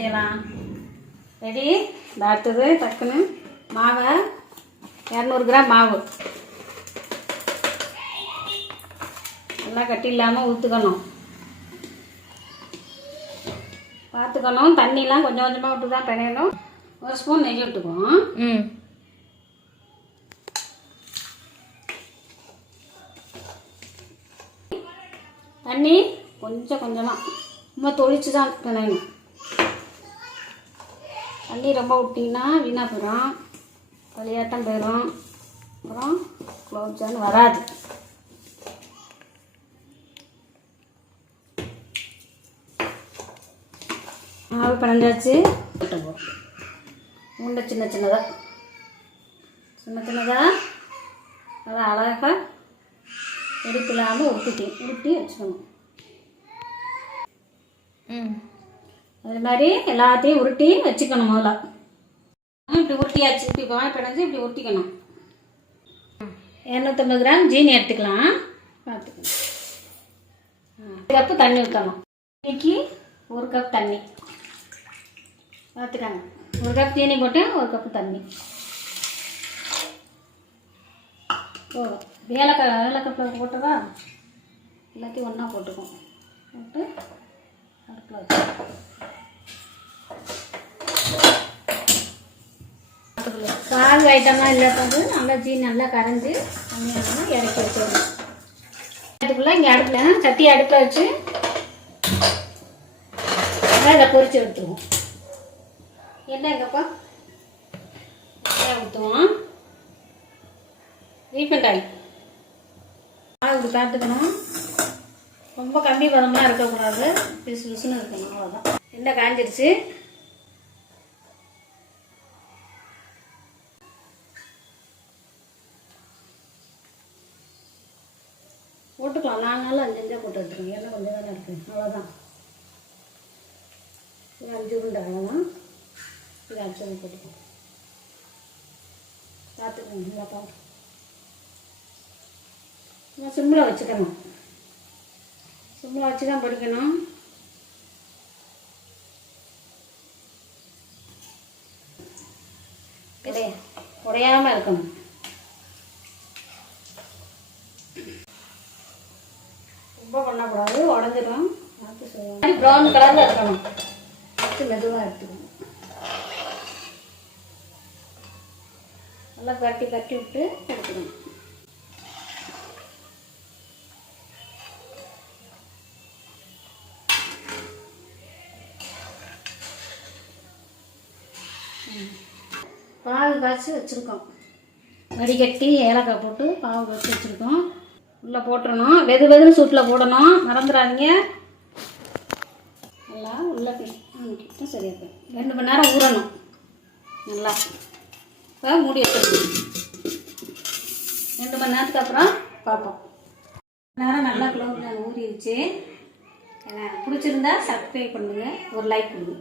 செய்யலாம். ரெடி. அடுத்தது டக்குன்னு மாவை 200 கிராம் மாவு நல்லா கட்டி இல்லாமல் ஊற்றுக்கணும். பார்த்துக்கணும், தண்ணிலாம் கொஞ்சம் கொஞ்சமாக விட்டு தான் பிணையணும். 1 ஸ்பூன் நெய் விட்டுக்குவோம். தண்ணி கொஞ்சம் கொஞ்சமாக ரொம்ப தொளிச்சு தான் பிணையணும். தண்ணி ரொம்ப விட்டிங்கன்னா வீணாக போயிடும், வழியாட்டம் போயிடும், அப்புறம் குலோப்ஜான் வராது. மாவு பிணைஞ்சாச்சு. உண்டை சின்ன சின்னதாக அதை அழகாக எடுக்கலாமல் உருட்டி வச்சுக்கணும். அது மாதிரி எல்லாத்தையும் உருட்டி வச்சுக்கணும். முதல்ல இப்படி உருட்டியாச்சு. இப்படி மாவு பிணைஞ்சு இப்படி உருட்டிக்கணும். 250 கிராம் ஜீனி எடுத்துக்கலாம். பார்த்துக்கணும். 1 கப்பு தண்ணி ஊற்றணும். இன்னைக்கு 1 கப் தண்ணி பார்த்துக்காங்க. 1 கப் தீனி போட்டு 1 கப்பு தண்ணி. ஏலக்காய் போட்டதா எல்லாத்தையும் ஒன்றா போட்டுக்கும். போட்டு அடுப்பில் வச்சு பாகு ஐட்டம்லாம் இல்லாதது நல்லா ஜீனி நல்லா கரைஞ்சி தண்ணியெல்லாம் இறக்கி வச்சிடணும். அதுக்குள்ளே இங்கே அடுப்பில் சட்டி அடுப்பில் வச்சு இதை பொரிச்சு எடுத்துருவோம். எண்ணெய் எங்கப்பா ஊற்றுவோம். ரீஃபைண்ட் ஆயில் இப்படி பார்த்துக்கணும். ரொம்ப கம்மி பதமாக இருக்கக்கூடாது, பிசு பிசுன்னு இருக்கணும். அவ்வளோதான். எண்ணெய் காஞ்சிருச்சு. போட்டுக்கலாம். 4 நாள் 5 போட்டு எடுத்துக்கோங்க. எண்ணெய் கொஞ்சம் தானே இருக்குது. அவ்வளோதான். இது 5 உருண்டை அவ்வளோதான். இது 5 போட்டுக்கோங்க. பார்த்துக்கோங்க. நல்லா பார்த்து சிம்மில் வச்சுக்கணும். சிம்மில் வச்சு தான் பொரிக்கணும். உடையாமல் இருக்கணும். ரொம்ப பண்ணக்கூடாது, உடஞ்சிடும். ப்ரௌன் கலரில் இருக்கணும். மெதுவாக எடுத்துக்கணும். நல்லா கட்டி விட்டு எடுத்துக்கணும். பாகு காய்ச்சி வச்சுருக்கோம். வடிகட்டி ஏலக்காய் போட்டு பாகு காய்ச்சி வச்சுருக்கோம். உள்ளே போட்டுடணும். வெதுன்னு சூட்டில் போடணும், மறந்துடாதீங்க. நல்லா உள்ளே கிட்ட சரியாக போய் 2 மணி நேரம் ஊறணும். நல்லா இப்போ மூடி வச்சிடணும். 2 மணி நேரத்துக்கு அப்புறம் பார்ப்போம். நேரம் நல்லா குலோப்ஜான் ஊறிடுச்சு. பிடிச்சிருந்தா சப்ஸ்கிரைப் பண்ணுங்கள், ஒரு லைக் கொடுங்க.